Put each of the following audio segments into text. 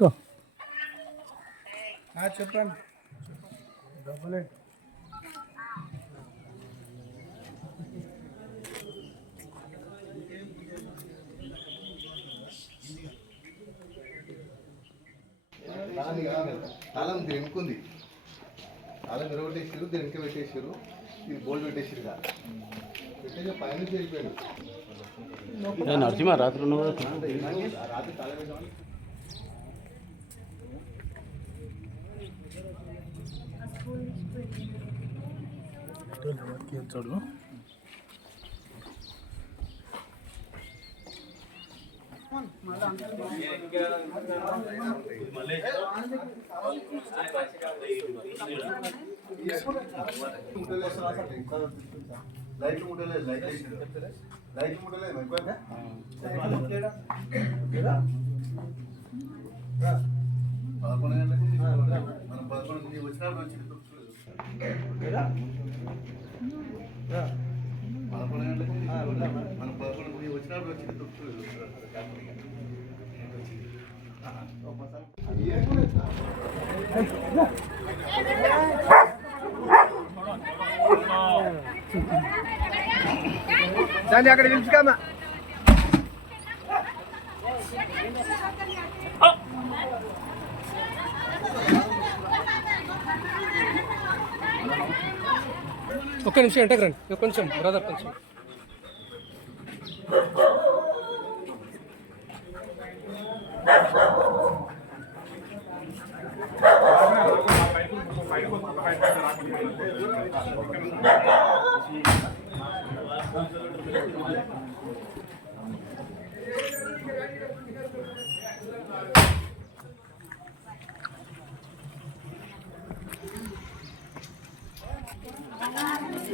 కో చెప్పండి. డబ్బులే. తాళం వెనుకుంది తాళం విరగొట్టేసారు వెనక పెట్టేసారు ఇది బోల్డ్ పెట్టేసారు కదా. పెట్టేసి పైన వెళ్ళిపోయాడు. నరసింహ రాత్రి రాత్రి తాళం చూడు. లైట్ ముట్టలేదు లైట్ లైట్ ఎక్కువ. పదకొండు గంటలకు మనం పదకొండు వచ్చినప్పుడు వచ్చి పదకొండు గంటలకు మనం పదకొండు వచ్చినప్పుడు అక్కడ పిలుచుకమ్మా ఒక్క నిమిషం ఎంటకు రండి. కొంచెం బ్రదర్ కొంచెం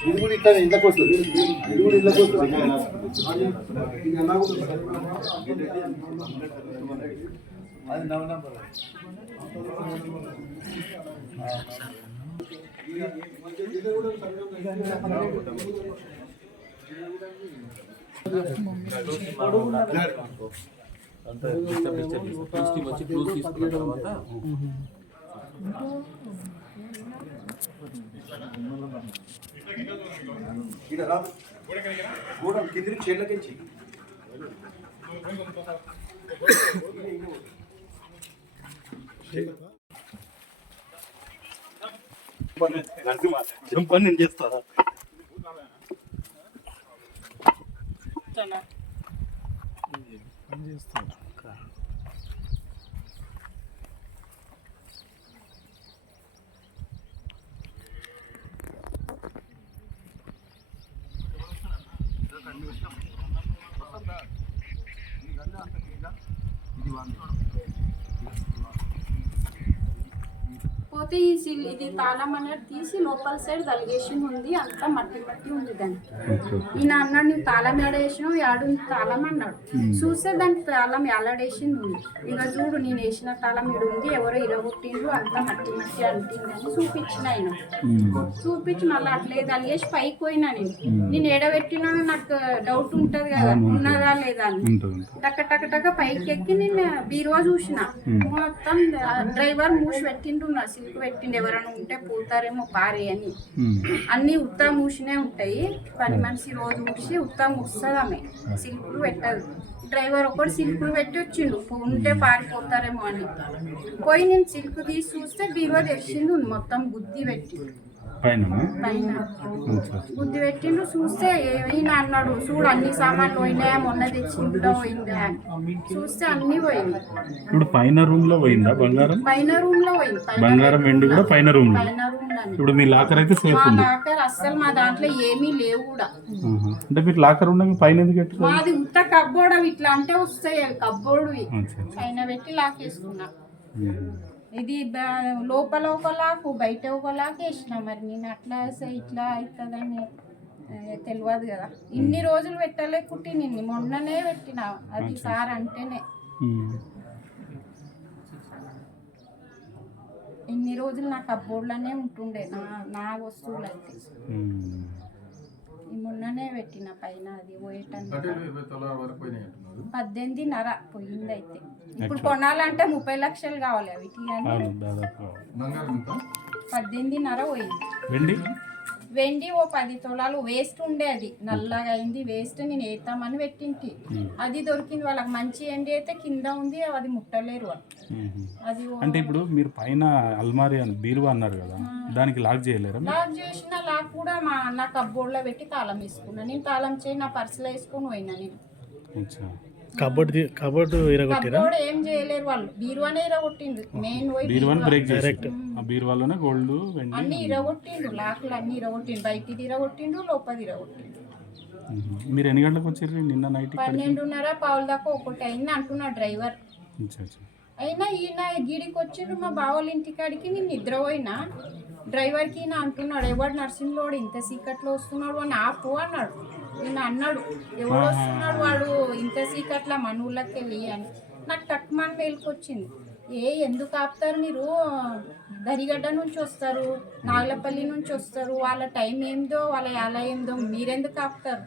ఇది కూడా ఇక్కడ ఇంట్లోకి వస్తుంది ఇది కూడా ఇంట్లోకి వస్తుంది అది నవ నంబర్ తీసుకున్న కింది చెట్లకించి నేను చేస్తారా? ఇది వాళ్ళు ఈ సిల్ ఇది తాళం అనేది తీసి లోపల సైడ్ తలిగేషన్ ఉంది అంతా మట్టి మట్టి ఉంది దానికి. ఈయన అన్నాడు నువ్వు తాళం ఏడేసినావు యాడు తాళం అన్నాడు. చూస్తే దానికి తాళం ఎలాడేసింది ఉంది. ఇక చూడు నేను వేసిన తాళం ఈడు ఉంది ఎవరో ఇరగొట్టిండ్రు అంతా మట్టి మట్టి అంటింది అని చూపించిన ఆయన. చూపించి మళ్ళీ అట్లే తలిగేసి పైకి పోయినా నేను. నేను ఎడబెట్టినా నాకు డౌట్ ఉంటది కదా ఉన్నదా లేదా అని. టక టక టక పైకి ఎక్కి నేను బీరువా చూసిన. మొత్తం డ్రైవర్ మూసి పెట్టిండున్నా సిల్క్ పెట్టిండు ఎవరైనా ఉంటే పోతారేమో పారే అని. అన్ని ఉత్తా మూసినే ఉంటాయి. పని మనిషి రోజు మూసి ఉత్తా మూస్తుంది ఆమె. సిల్కులు పెట్టదు. డ్రైవర్ ఒకటి సిల్కులు పెట్టి వచ్చిండు. ఉంటే పారిపోతారేమో అని. పోయి నేను సిల్క్ తీసి చూస్తే బీరువా తెరిచింది ఉంది. మొత్తం బుద్ధి పెట్టి. పైన. బుద్ధి పెట్టిండు చూస్తే ఈయన అన్నాడు. చూడు అన్ని సామాన్లు పోయినాయా? మొన్న తెచ్చి ఇంట్లో పోయిందా అని. చూస్తే అన్ని పోయినాయి. ఇప్పుడు పైన రూమ్లో పోయిందా బంగారం? పైన రూమ్లో పోయింది. బంగారం వెండి కూడా పైన రూమ్లో. పైన రూమ్లోనే. ఇప్పుడు మీ లాకర్ అయితే సేఫ్ ఉంది. లాకర్ అస్సలు మా దాంట్లో ఏమీ లేవు కూడా. అంటే మీరు లాకర్ ఉండగా పైన ఎందుకు పెట్టుకోవాలి మాది ఉత్త కబ్బోర్డ్ అవి ఇట్లా అంటే వస్తాయి అచ్చా. పైన పెట్టి లాకేసుకున్నా ఉమ్. ఇది లోపల ఒక లాకు బయట ఒక లాక్ వేసిన మరి నేను అట్లా సే- ఇట్లా అవుతుందని తెలియదు కదా. ఇన్ని రోజులు పెట్టలే కుట్టి నిన్ను మొన్ననే పెట్టిన అది సార్ అంటేనే. ఇన్ని రోజులు నా కబ్బోర్డ్లోనే ఉంటుండే నా నా వస్తువులు అయితే మొన్ననే పెట్టిన పైన అది అంటున్నారు. పద్దెనిమిదిన్నర పోయింది అయితే ఇప్పుడు కొనాలంటే ముప్పై లక్షలు కావాలి అవి కానీ అవును దాదాపు. బంగారం ఎంత పద్దెనిమిదిన్నర పోయింది. వెండి? వెండి ఓ పది తులాలు వేస్ట్ ఉండే అది. నల్లగా అయింది వేస్ట్ నేను వేస్తామని పెట్టింటి. అది దొరికింది వాళ్ళకి మంచి ఎండి అయితే కింద ఉంది అది ముట్టలేరు వాళ్ళు. అది ఓ- అంటే ఇప్పుడు మీరు పైన అల్మారి బీరువా అన్నారు కదా దానికి లాక్ చేయలేరా? లాక్ చేసిన లాక్ కూడా మా అన్న కబ్బోర్డ్లో పెట్టి తాళం వేసుకున్నా. నేను తాళం చేయి నా పర్సులో వేసుకొని పోయినా నేను. అచ్చా. Cupboard cupboard ఇరగొట్టిరా? కబ్బోర్డ్ ఏం చేయలేరు వాళ్ళు. బీరువానే ఇరగొట్టిండు మెయిన్ పోయి బీరువాని బ్రేక్ చేసి ఆ బీరువాలోనే గోల్డ్ వెండి అన్ని ఇరగొట్టిండు లాక్లు అన్ని ఇరగొట్టిండు బయటిది ఇరగొట్టిండు లోపది ఇరగొట్టిండు ఉమ్. మీరు ఎన్ని గంటలకు వచ్చారు? నిన్న నైట్ పన్నెండున్నర పావుల దాకా ఒకటి అయింది అంటున్నా డ్రైవర్. అయినా ఈయన గీడికి వచ్చిండు. మా బావోళ్ళ ఇంటికాడికి నేను నిద్రపోయినా. డ్రైవర్కి ఈయన అంటున్నాడు ఎవడు నర్సింగ్లోడు ఇంత సీకట్లో వస్తున్నాడు అని ఆపు అన్నాడు. ఈయన అన్నాడు ఎవడు వస్తున్నాడు వాడు? ఇంత సీకట్ల మన ఊళ్ళకి వెళ్ళి అని. నాకు టక్మాన్ మేలుకొచ్చింది. ఏ ఎందుకు ఆపుతారు మీరు? దరిగడ్డ నుంచి వస్తారు నాగలపల్లి నుంచి వస్తారు వాళ్ళ టైం ఏందో వాళ్ళ ఎలా ఏందో మీరెందుకు ఆపుతారు?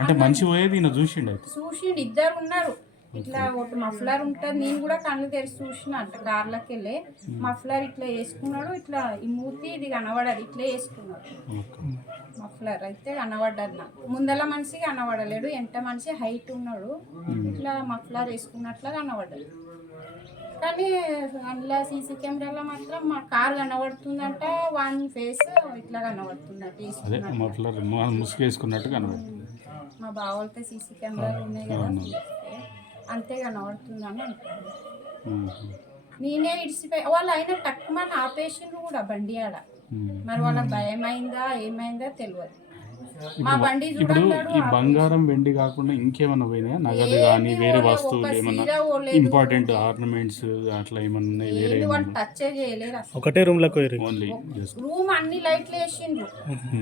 అంటే మంచి పోయేది చూసిండు చూసిండు ఇద్దరు ఉన్నారు. ఇట్లా ఒకటి మఫ్లర్ ఉంటుంది నేను కూడా కళ్ళు తెరిచి చూసిన అంట కార్లకి వెళ్ళి. మఫ్లర్ ఇట్లా వేసుకున్నాడు ఇట్లా ఈ మూతి ఇది కనబడదు ఇట్లా వేసుకున్నాడు. మఫ్లర్ అయితే కనబడ్డది నాకు. ముందల మనిషి కనబడలేడు ఎంట మనిషి హైట్ ఉన్నాడు. ఇట్లా మఫ్లర్ వేసుకున్నట్లా కనబడ్డది. కానీ అందులో సీసీ కెమెరాలో మాత్రం మా కార్ కనబడుతుందంట వన్ ఫేస్ ఇట్లా కనబడుతుందంట ముసుగు వేసుకున్నట్టు కనబడుతుంది. మా బావలతో సీసీ కెమెరాలు ఉన్నాయి కదా చూస్తే అంతే కనబడుతుందని అంటున్నాను. నేనే ఇడిసిపోయి వాళ్ళు అయినా టక్కుమని ఆపేసిండ్రు కూడా బండి ఆడ. మరి వాళ్ళకి భయం అయిందా ఏమైందా తెలియదు ఇప్పుడు ఈ బంగారం వెండి కాకుండా ఇంకేమన్నా పోయినాయా? నగదు కానీ వేరే వస్తువులు ఏమన్నా ఇంపార్టెంట్ ఆర్నమెంట్స్ అట్లా ఏమన్నా ఉన్నాయి? వేరే ఒకటే రూమ్ పోయిర్రు. ఓన్లీ రూమ్ అన్ని లైట్లు వేసిండ్రు.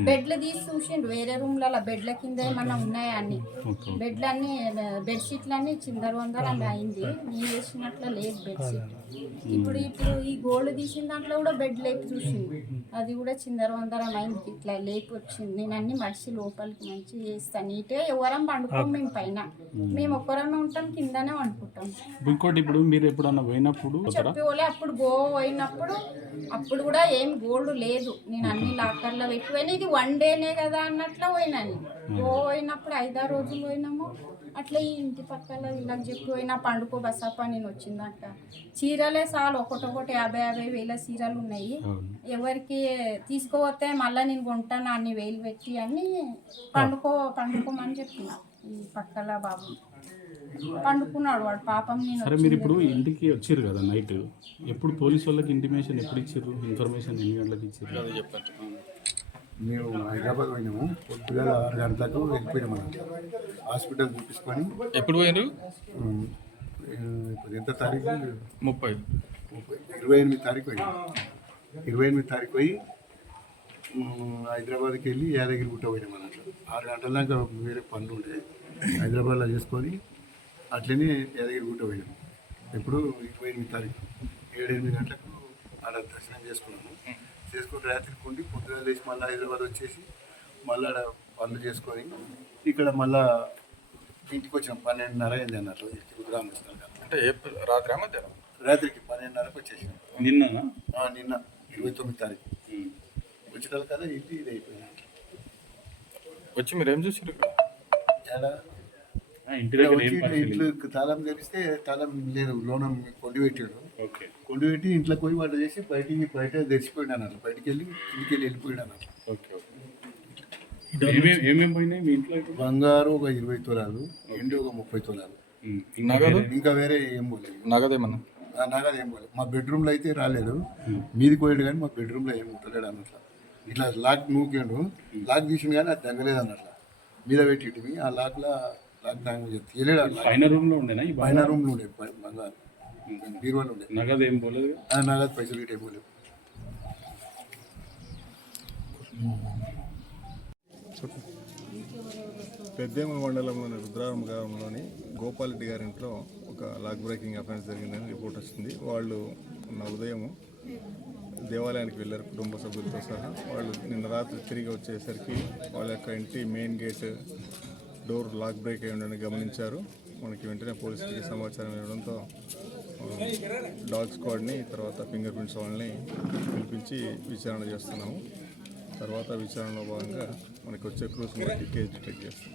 బెడ్లు తీసి చూసిండ్రు. వేరే రూమ్లలో బెడ్ల కింద ఏమన్నా ఉన్నాయా అన్ని? ఓకే బెడ్లు అన్ని బెడ్షీట్లు అన్ని చిందర వందర అలా అయింది. నేను వేసినట్లు లేదు బెడ్షీట్ ఇప్పుడు ఇప్పుడు ఈ గోల్డ్ తీసిన దాంట్లో కూడా బెడ్ లేపి చూసింది. అది కూడా చిందర వందరం అయింది ఇట్లా లేపి వచ్చింది. నేను అన్ని మడిచి లోపలికి మంచిగా చేస్తాను నీట్గా ఎవరం పండుకోం మేము పైన. మేము. ఒక్కరమే ఉంటాం కిందనే వండుకుంటాం ఇంకోటి ఇప్పుడు మీరు ఎప్పుడన్నా పోయినప్పుడు పోతారా? చెప్పి వాళ్ళే అప్పుడు గోవా పోయినప్పుడు అప్పుడు కూడా ఏం గోల్డ్ లేదు. నేను అన్ని లాకర్లో పెట్టి పోయినా. ఇది వన్ డేనే కదా అన్నట్లు పోయినా గోవా పోయినప్పుడు ఐదారు రోజులు పోయినాము. అట్లా ఈ ఇంటి పక్కల వీళ్ళకి చెప్పి పోయినా పండుకో బసప్ప నేను వచ్చిందాక చీరలే చాలు ఒకటొకటి యాభై యాభై వేల చీరలు ఉన్నాయి. ఎవరికి తీసుకోపోతే మళ్ళీ నేను కొంటాను అన్ని వేలు పెట్టి అని పండుకో పండుకోమని చెప్పిన. ఈ పక్కల బాబు పండుకున్నాడు వాడు పాపం నేను సరే మీరు ఇప్పుడు ఇంటికి వచ్చిర్రు కదా నైట్. ఎప్పుడు పోలీస్ వాళ్ళకి ఇంటిమేషన్ ఎప్పుడు ఇచ్చిర్రు ఇన్ఫర్మేషన్ ఎన్ని గంటలకు ఇచ్చిర్రు మేము హైదరాబాద్ పోయినాము. పొద్దుగాల ఆరు గంటలకు వెళ్ళిపోయినాము. హాస్పిటల్ చూపించుకొని. ఎప్పుడు పోయినారు ఎంత తారీఖు? ముప్పై. ముప్పై. ఇరవై ఎనిమిది తారీఖు పోయినాము ఇరవై ఎనిమిది తారీఖు పోయి హైదరాబాద్కి వెళ్ళి యాదగిరి గుట్ట పోయినాం అన్నట్లు ఆరు గంటల దాకా వేరే పనులు ఉండే హైదరాబాద్లో చేసుకొని అట్లనే యాదగిరి గుట్ట పోయినాము ఎప్పుడు? ఇరవై ఎనిమిది తారీఖు. ఏడు ఎనిమిది గంటలకు ఆడ దర్శనం చేసుకున్నాము. చేసుకుని రాత్రికి ఉండి పొద్దున లేచి మళ్ళీ హైదరాబాద్ వచ్చేసి మళ్ళీ ఆడ పనులు చేసుకొని ఇక్కడ మళ్ళా ఇంటికి వచ్చినాం. పన్నెండున్నర అయింది అన్నట్లు ఇంటికి అంటే ఏప్రిల్ రాత్రి మధ్యాహ్నం రాత్రికి పన్నెండున్నరకు వచ్చేసినాం. నిన్న ఆ, నిన్న ఇరవై తొమ్మిది తారీఖు. వచ్చిన కదా ఇది ఇది అయిపోయింది. వచ్చి మీరు ఏం చూసారు ఇక్కడ? ఇంటి దగ్గర ఇంట్లో తాళం తెరిస్తే తాళం లేదు లోన కొండి పెట్టాడు. ఓకే. కొండి పెట్టి ఇంట్లోకి పోయి వంట చేసి బయటికి బయట తెరిచిపోయాడు అన్నారు బయటికి వెళ్ళి ఇంటికి వెళ్ళి వెళ్ళిపోయాడు అన్నారు ఓకే ఓకే. ఏమేమి పోయినాయి మీ ఇంట్లో బంగారు ఒక ఇరవై తులాలు ఎండు ఒక ముప్పై తులాలు. నగదు? ఇంకా వేరే ఏం పోలేదు. నగదేమన్నా? ఆ నగదు ఏం పోలేదు. మా బెడ్రూమ్లో అయితే రాలేదు. మీది పోయాడు కానీ మా బెడ్రూమ్లో ఏం ముట్టలేడు అన్నట్ల. ఇట్లా లాక్ నూకాడు. లాక్ తీసిండు కానీ అది తగ్గలేదు అన్నట్ల. మీద పెట్టిటివి ఆ లాక్లో ఆ లాక్ పైన రూమ్లో ఉండేనా ఈ పైన రూమ్లో ఉండే బంగారు. బీరువాలు ఉండే. నగదు ఏం పోలేదు ఆ నగదు పైసలు ఏం పోలేవు పెద్దేమ మండలంలోని రుద్రారం గ్రామంలోని గోపాలరెడ్డి గారి ఇంట్లో ఒక లాక్ బ్రేకింగ్ అఫెన్స్ జరిగిందని రిపోర్ట్ వచ్చింది. వాళ్ళు ఉన్న ఉదయం దేవాలయానికి వెళ్ళారు కుటుంబ సభ్యులతో సహా. వాళ్ళు నిన్న రాత్రి తిరిగి వచ్చేసరికి వాళ్ళ యొక్క ఇంటి main gate door lock break అయి ఉండని గమనించారు. మనకి వెంటనే పోలీసులకి సమాచారం ఇవ్వడంతో డాగ్ స్క్వాడ్ని తర్వాత ఫింగర్ ప్రింట్స్ వాళ్ళని పిలిపించి విచారణ చేస్తున్నాము. తర్వాత విచారణలో భాగంగా మనకి వచ్చే క్రూస్ మనకి కేసు డిటెక్ట్ చేస్తాం.